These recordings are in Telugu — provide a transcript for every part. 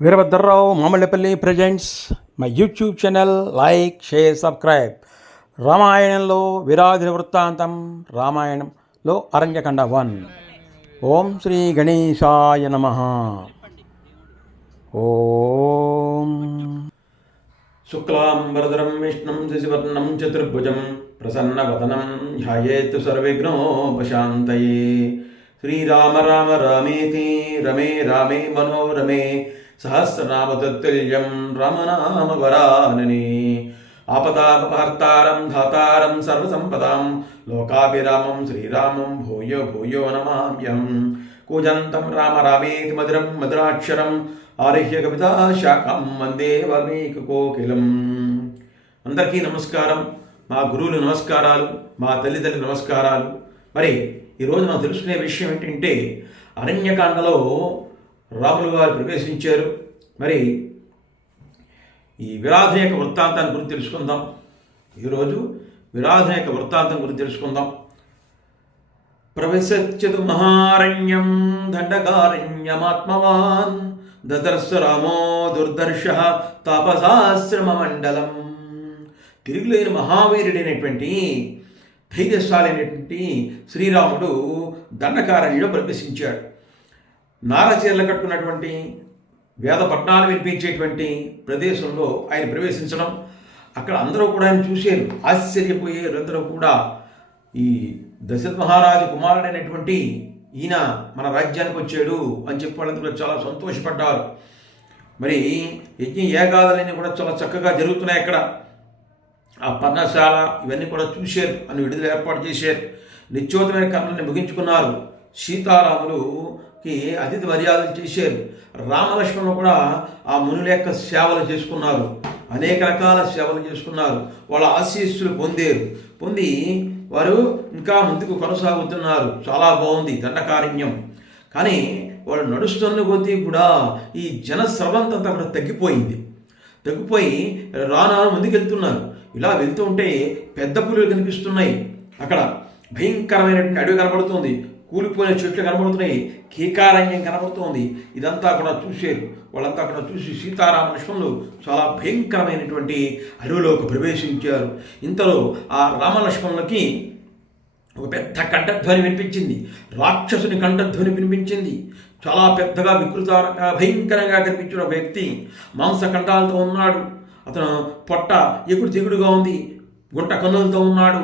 Veerabhadrarao Mamallapalli presents my YouTube channel. Like, share, subscribe. రామాయణంలో విరాధి వృత్తాంతం, రామాయణంలో అరణ్యకాండ 1. ఓం శ్రీ గణేశాయ నమః. ఓం శుక్లాంబరధరం విష్ణుం శశివర్ణం చతుర్భుజం ప్రసన్నవదనం ధ్యాయేత్ సర్వవిఘ్నోపశాంతయే. శ్రీరామ రామ రామేతి రమే రామే మనోరమే సహస్రనామ తత్తుల్యం రామనామ వరానని. ఆపదాపహర్తారం ధాతారం సర్వసంపదాం లోకాభిరామం శ్రీరామం భూయో భూయో నమామ్యం. కూజంతం రామ రామేతి మధురం మధురాక్షరం ఆరుహ్య కవితా శాఖం వందే వాల్మీకి కోకిలం. అందరికీ నమస్కారం. మా గురువులు నమస్కారాలు, మా తల్లిదండ్రులు నమస్కారాలు. మరి ఈరోజు మనం తెలుసుకునే విషయం ఏంటంటే, అరణ్యకాండలో రాములు వారు ప్రవేశించారు. మరి ఈ విరాధుని యొక్క వృత్తాంతాన్ని గురించి తెలుసుకుందాం. ఈరోజు విరాధుని యొక్క వృత్తాంతం గురించి తెలుసుకుందాం. ప్రవేశించదు మహారణ్యం దండకారణ్యమాత్మవాన్ దదర్శ రామో దుర్దర్శ తాపసాశ్రమ మండలం. తిరుగులేని మహావీరుడైనటువంటి ధైర్యశాలైనటువంటి శ్రీరాముడు దండకారణ్యంలో ప్రవేశించాడు. నారచీరలు కట్టుకున్నటువంటి వేద పట్నాలు వినిపించేటువంటి ప్రదేశంలో ఆయన ప్రవేశించడం, అక్కడ అందరూ కూడా ఆయన చూశారు, ఆశ్చర్యపోయారు. అందరూ కూడా ఈ దశరథ మహారాజు కుమారుడైనటువంటి ఈయన మన రాజ్యానికి వచ్చాడు అని చెప్పి వాళ్ళందరూ చాలా సంతోషపడ్డారు. మరి యజ్ఞ యాగాదులన్నీ కూడా చాలా చక్కగా జరుగుతున్నాయి. అక్కడ ఆ పర్ణశాల ఇవన్నీ కూడా చూశారు, అని విడుదల ఏర్పాటు చేశారు. నిత్యోతమైన కర్మల్ని ముగించుకున్నారు. సీతారాములుకి అతిథి మర్యాదలు చేశారు. రామలక్ష్మణులు కూడా ఆ మునుల యొక్క సేవలు చేసుకున్నారు, అనేక రకాల సేవలు చేసుకున్నారు. వాళ్ళ ఆశీస్సులు పొంది వారు ఇంకా ముందుకు కొనసాగుతున్నారు. చాలా బాగుంది దండకారణ్యం. కానీ వాళ్ళు నడుస్తున్న కొద్దీ కూడా ఈ జన స్రవంతంతా కూడా తగ్గిపోయి రాను ముందుకెళ్తున్నారు. ఇలా వెళ్తూ ఉంటే పెద్ద పులులు కనిపిస్తున్నాయి. అక్కడ భయంకరమైనటువంటి అడవి కనబడుతుంది, కూలిపోయిన చెట్లు కనబడుతున్నాయి, కీకారణ్యం కనబడుతోంది. ఇదంతా కూడా చూశారు. వాళ్ళంతా కూడా చూసి సీతారామ లక్ష్మణులు చాలా భయంకరమైనటువంటి అడవిలోకి ప్రవేశించారు. ఇంతలో ఆ రామలక్ష్మణులకి ఒక పెద్ద కంఠధ్వని వినిపించింది. రాక్షసుని కంఠధ్వని వినిపించింది. చాలా పెద్దగా వికృతంగా భయంకరంగా కనిపించిన ఒక వ్యక్తి మాంసకంఠాలతో ఉన్నాడు. అతను పొట్ట ఎగుడు దిగుడుగా ఉంది, గుంట కన్నులతో ఉన్నాడు,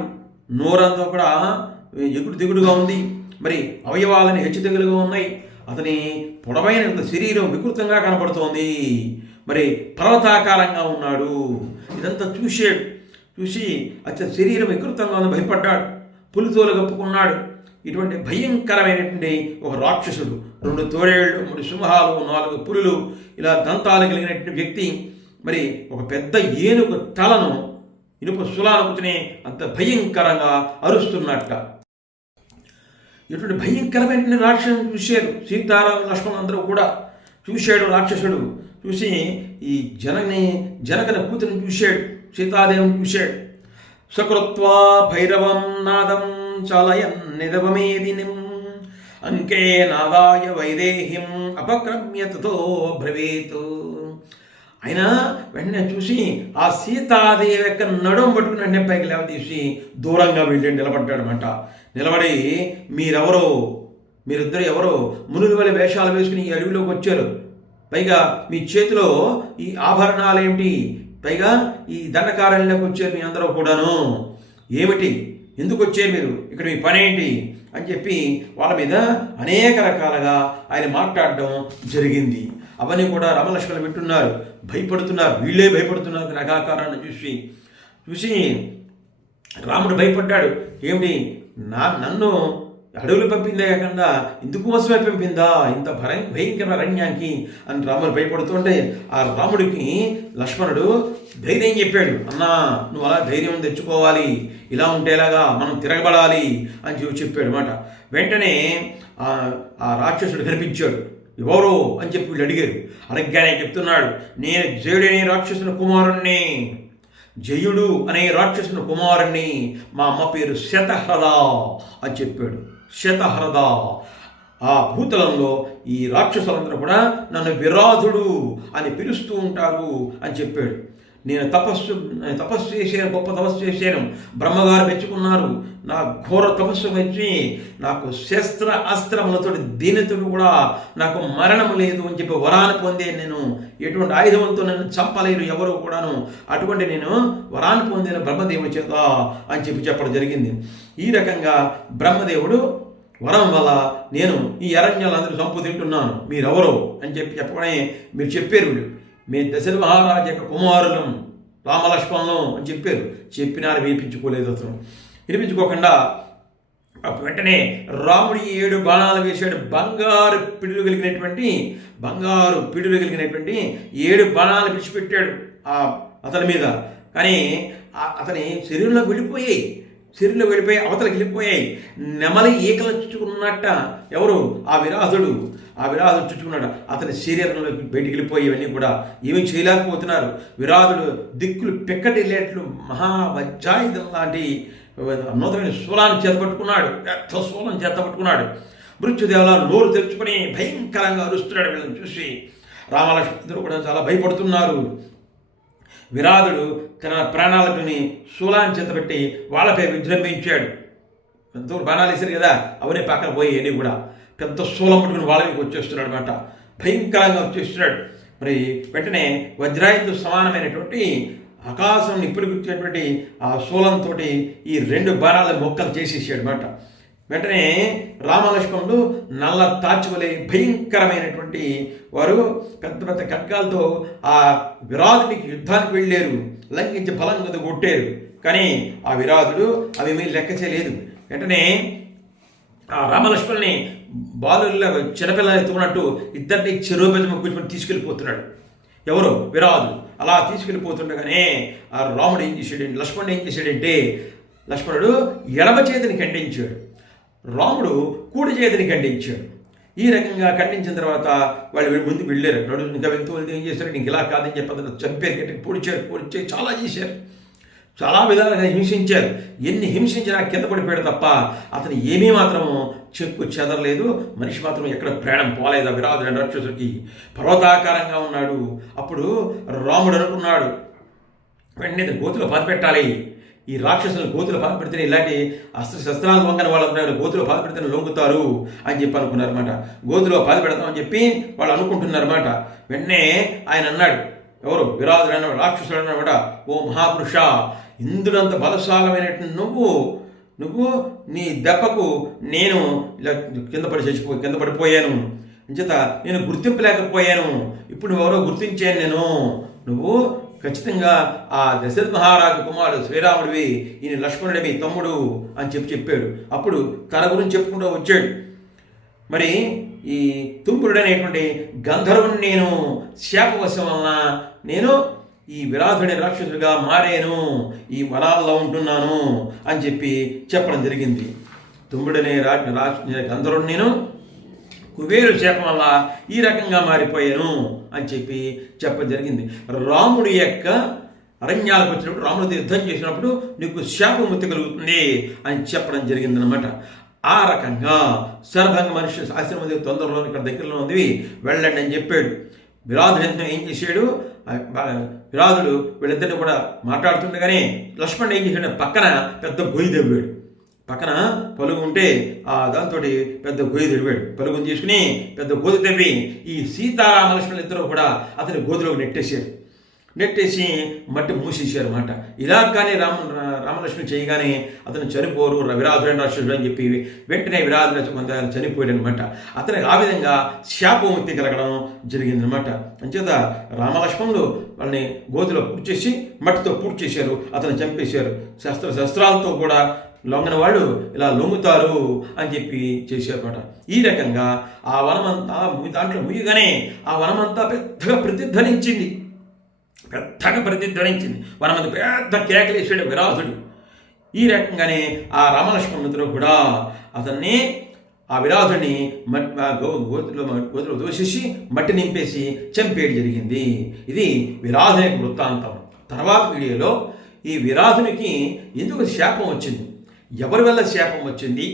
నోరంతా కూడా ఎగుడు దిగుడుగా ఉంది. మరి అవయవాలని హెచ్చుతెగులుగా ఉన్నాయి. అతని పొడవైన శరీరం వికృతంగా కనపడుతోంది. మరి పర్వతాకారంగా ఉన్నాడు. ఇదంతా చూసి అతని శరీరం వికృతంగా ఉంది, భయపడ్డాడు. పులితోలు కప్పుకున్నాడు. ఇటువంటి భయంకరమైనటువంటి ఒక రాక్షసుడు, 2 తోడేళ్లు, 3 సింహాలు, 4 పులులు, ఇలా దంతాలు కలిగినటువంటి వ్యక్తి మరి ఒక పెద్ద ఏనుగు తలను ఇనుప సులాను కూర్చుని అంత భయంకరంగా అరుస్తున్నట్ట. ఇటువంటి భయంకరమైన రాక్షసుని చూశారు. సీతారామ లక్ష్మణులు అందరూ కూడా చూశాడు. రాక్షసుడు చూసి ఈ జనకన కూతురిని చూశాడు, సీతాదేవిని చూశాడు. సకృత్వా భైరవం నాదం చాలయన్ నిదవమేదినిం అంకే నాదాయ వైదేహిం అపక్రమ్య తతో బ్రవీతు. ఆయన వెంటనే చూసి ఆ సీతాదేవి యొక్క నడుం పట్టుకుని వెంటనే పైకి లేవతీసి దూరంగా వెళ్ళి నిలబడ్డాడనమాట. నిలబడి, మీరిద్దరు ఎవరో మునుల వల్ల వేషాలు వేసుకుని ఈ అడవిలోకి వచ్చారు, పైగా మీ చేతిలో ఈ ఆభరణాలు ఏమిటి, పైగా ఈ దండకారణ్యంలోకి వచ్చారు మీ అందరూ కూడాను, ఏమిటి, ఎందుకు వచ్చారు మీరు, ఇక్కడ మీ పని ఏంటి అని చెప్పి వాళ్ళ మీద అనేక రకాలుగా ఆయన మాట్లాడడం జరిగింది. అవన్నీ కూడా రామలక్ష్మణులు వింటున్నారు, భయపడుతున్నారు. వీళ్ళే భయపడుతున్నారు నగాకారాన్ని చూసి రాముడు భయపడ్డాడు. ఏమిటి, నన్ను అడవులు పంపిందే కాకుండా ఇందుకోసమే పంపిందా ఇంత భయంకర అరణ్యానికి అని రాముడు భయపడుతుంటే, ఆ రాముడికి లక్ష్మణుడు ధైర్యం చెప్పాడు. అన్నా, నువ్వు అలా ధైర్యం తెచ్చుకోవాలి, ఇలా ఉంటేలాగా మనం తిరగబడాలి అని చెప్పాడు అన్నమాట. వెంటనే ఆ రాక్షసుడు కనిపించాడు. ఎవరో అని చెప్పి వీళ్ళు అడిగారు. అడగగానే చెప్తున్నాడు, నేను జయుడనే రాక్షసుని కుమారుణ్ణి, జయుడు అనే రాక్షసుని కుమారుణ్ణి, మా అమ్మ పేరు శతహ్రద అని చెప్పాడు. శతహ్రద ఆ భూతలంలో ఈ రాక్షసులందరూ కూడా నన్ను విరాధుడు అని పిలుస్తూ ఉంటారు అని చెప్పాడు. నేను తపస్సు చేశాను, గొప్ప తపస్సు చేశాను, బ్రహ్మగారు మెచ్చుకున్నారు. నా ఘోర తపస్సు మెచ్చి నాకు శస్త్ర అస్త్రములతో దీనితో కూడా నాకు మరణము లేదు అని చెప్పి వరాన్ని పొందే నేను, ఎటువంటి ఆయుధములతో నన్ను చంపలేరు ఎవరు కూడాను, అటువంటి నేను వరాన్ని పొందిన బ్రహ్మదేవుడి చేత అని చెప్పడం జరిగింది. ఈ రకంగా బ్రహ్మదేవుడు వరం వల్ల నేను ఈ అరణ్యాలందరూ చంపు తింటున్నాను, మీరెవరో అని చెప్పగానే మీరు చెప్పారు, మీ దశరథ మహారాజు యొక్క కుమారులం రామలక్ష్మణులం అని చెప్పారు. చెప్పినారు, వినిపించుకోలేదు. అతను వినిపించుకోకుండా వెంటనే రాముడి 7 బాణాలు వేశాడు. బంగారు పిడులు కలిగినటువంటి 7 బాణాలు విడిచిపెట్టాడు అతని మీద. కానీ అతని శరీరంలోకి వెళ్ళిపోయి అవతలకి వెళ్ళిపోయాయి. నెమలి ఈకలు చుట్టుకున్నట్ట ఎవరు ఆ విరాధుడు చుట్టుకున్నాడు. అతని శరీరంలోకి బయటికి వెళ్ళిపోయి ఇవన్నీ కూడా ఏమీ చేయలేకపోతున్నారు. విరాధుడు దిక్కులు పెక్కటిల్లేట్లు మహావజ్రాయుధం లాంటి నూతనమైన శూలాన్ని చేతపట్టుకున్నాడు. పెద్ద శూలం చేతపట్టుకున్నాడు. మృత్యుదేవుల నోరు తెరుచుకుని భయంకరంగా అరుస్తున్నాడు. వీళ్ళని చూసి రామలక్ష్మణుడు కూడా చాలా భయపడుతున్నారు. విరాధుడు తన ప్రాణాలకుని శూలాన్ని చేతపెట్టి వాళ్ళపై విజృంభించాడు. ఎంతో బాణాలు వేశారు కదా, అవన్నీ పక్కన పోయి అన్నీ కూడా పెద్ద శూలం పట్టుకుని వాళ్ళ మీకు వచ్చేస్తున్నాడు అనమాట. భయంకరంగా వచ్చేస్తున్నాడు. మరి వెంటనే వజ్రాయుధ సమానమైనటువంటి ఆకాశం నిప్పులుగుచ్చినటువంటి ఆ శూలంతో ఈ 2 బాణాల మొక్కలు చేసేసాడు అనమాట. వెంటనే రామలక్ష్మణుడు నల్ల తాచువలే భయంకరమైనటువంటి వారు పెద్ద పెద్ద ఖడ్గాలతో ఆ విరాధునికి యుద్ధానికి వెళ్ళారు. లంఘించి బలంగా కొట్టారు. కానీ ఆ విరాధుడు అవి మీరు లెక్క చేయలేదు. వెంటనే ఆ రామలక్ష్మణుని బాలుల్లా చిన్నపిల్లలు ఎత్తుకున్నట్టు ఇద్దరిని చెరువు కూర్చొని తీసుకెళ్ళిపోతున్నాడు. ఎవరు విరాధుడు. అలా తీసుకెళ్ళిపోతుండగానే ఆ రాముడు ఏం చేశాడంటే, లక్ష్మణుడు ఏం చేశాడంటే, లక్ష్మణుడు ఎడమ చేతిని ఖండించాడు, రాముడు కుడి చేతిని ఖండించాడు. ఈ రకంగా ఖండించిన తర్వాత వాళ్ళు ముందుకు వెళ్ళారు. ఇంకా వెళ్తూ ఏం చేశారు, ఇంక ఇలా కాదని చెప్పి చంపారు, గట్టికి పొడిచారు, చాలా చేశారు. చాలా విధాలుగా హింసించారు. ఎన్ని హింసించినా కింద పడిపోయాడు తప్ప అతను ఏమీ మాత్రము చెక్కు చెదరలేదు. మనిషి మాత్రం ఎక్కడ ప్రాణం పోలేదు. ఆ విరాధుడు రాక్షసుడికి పర్వతాకారంగా ఉన్నాడు. అప్పుడు రాముడు అనుకున్నాడు, వెంటనే గోతులో బాధపెట్టాలి. ఈ రాక్షసులు గోతులు బాధపెడితేనే ఇలాంటి శస్త్రాలు వంగని వాళ్ళందరూ గోతులో బాధపెడితేనే లొంగుతారు అని చెప్పి అనుకున్నారన్నమాట. గోతులో బాధపెడతామని చెప్పి వాళ్ళు అనుకుంటున్నారన్నమాట. వెంటనే ఆయన అన్నాడు, ఎవరు విరాధుడు అన్నాడు, రాక్షసుడు అన్నమాట, ఓ మహాపురుష, ఇంద్రుడంత బలశాలమైనటువంటి నువ్వు నీ దెబ్బకు నేను ఇలా కింద పడిపోయాను అంచేత నేను గుర్తింపలేకపోయాను. ఇప్పుడు నువ్వెవరో గుర్తించాను. నువ్వు ఖచ్చితంగా ఆ దశరథ మహారాజు కుమారుడు శ్రీరాముడివి, ఈయన లక్ష్మణుడివి తమ్ముడు అని చెప్పాడు. అప్పుడు తన గురించి చెప్పుకుంటూ వచ్చాడు. మరి ఈ తుంపురుడనేటువంటి గంధర్వుని నేను శాపవశం వలన నేను ఈ విరాధుడి రాక్షసుడిగా మారాను, ఈ వనాల్లో ఉంటున్నాను అని చెప్పడం జరిగింది. తుంబుడనే గంధర్వుడు నేను కుబేరు శాపం వల్ల ఈ రకంగా మారిపోయాను అని చెప్పడం జరిగింది. రాముడి యొక్క అరణ్యాలకు వచ్చినప్పుడు, రాముడితో యుద్ధం చేసినప్పుడు నీకు శాపముక్తి కలుగుతుంది అని చెప్పడం జరిగిందనమాట. ఆ రకంగా శరభంగ మనిషి ఆశ్రమం తొందరలో ఇక్కడ దగ్గరలో ఉంది, వెళ్ళండి అని చెప్పాడు. విరాధుడు ఏం చేశాడు, విరాధుడు వీళ్ళిద్దరిని కూడా మాట్లాడుతుండగానే లక్ష్మణుడు ఏం చేశాడు, పక్కన పెద్ద గొయ్యి దవ్వాడు. పక్కన పలుగు ఉంటే దాంతో పెద్ద గొయ్యి దవ్వాడు. పలుగుని తీసుకుని పెద్ద గోధు తవ్వి ఈ సీతారామ లక్ష్మణులు ఇద్దరు కూడా అతని గోధులోకి నెట్టేసి మట్టి మూసేసారు అన్నమాట. ఇలా కానీ రామలక్ష్మణుడు చేయగానే అతను చనిపోరు, విరాధుడు రాక్షసుడు అని చెప్పి వెంటనే విరాధుడు కొంత చనిపోయాడు అనమాట. అతనికి ఆ విధంగా శాపముక్తి కలగడం జరిగిందనమాట. అంచేత రామలక్ష్మణులు వాళ్ళని గోతులో పూర్తి చేసి మట్టితో పూర్తి చేశారు, అతను చంపేశారు. శస్త్రాలతో కూడా లొంగని వాళ్ళు ఇలా లొంగుతారు అని చేశారన్నమాట. ఈ రకంగా ఆ వనమంతా దాంట్లో ముయ్యగానే ఆ వనమంతా పెద్దగా ప్రతిధ్వనించింది. వనమంతా పెద్ద కేకలేసాడు విరాధుడు. ఈ రకంగానే ఆ రామలక్ష్మణుడితో కూడా అతన్ని ఆ విరాధుడిని గోతులో దోషించి మట్టి నింపేసి చంపేయడం జరిగింది. ఇది విరాధుని వృత్తాంతం. తర్వాత వీడియోలో ఈ విరాధునికి ఎందుకు శాపం వచ్చింది, ఎవరి వల్ల శాపం వచ్చింది,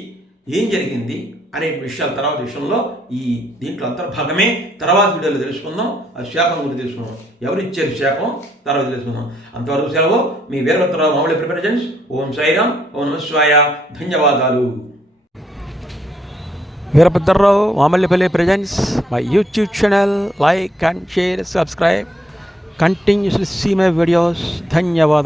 ఏం జరిగింది అనే విషయాలు తర్వాత విషయంలో ఈ దీంట్లో అంతర్భాగమే తర్వాత వీడియోలో తెలుసుకుందాం. ఆ శాపం గురించి తెలుసుకుందాం, ఎవరిచ్చారు శాపం తర్వాత తెలుసుకుందాం. అంతవరకు సెలవు. మీ వీరభద్రరావు మామూలు ప్రిపరేషన్స్. ఓం సాయిరామ్, ఓం నమఃశివాయ. ధన్యవాదాలు. Veerabhadrarao మామల్లిపల్లి presents my YouTube channel. Like and share, subscribe. Continuously see my videos. ధన్యవాదాలు.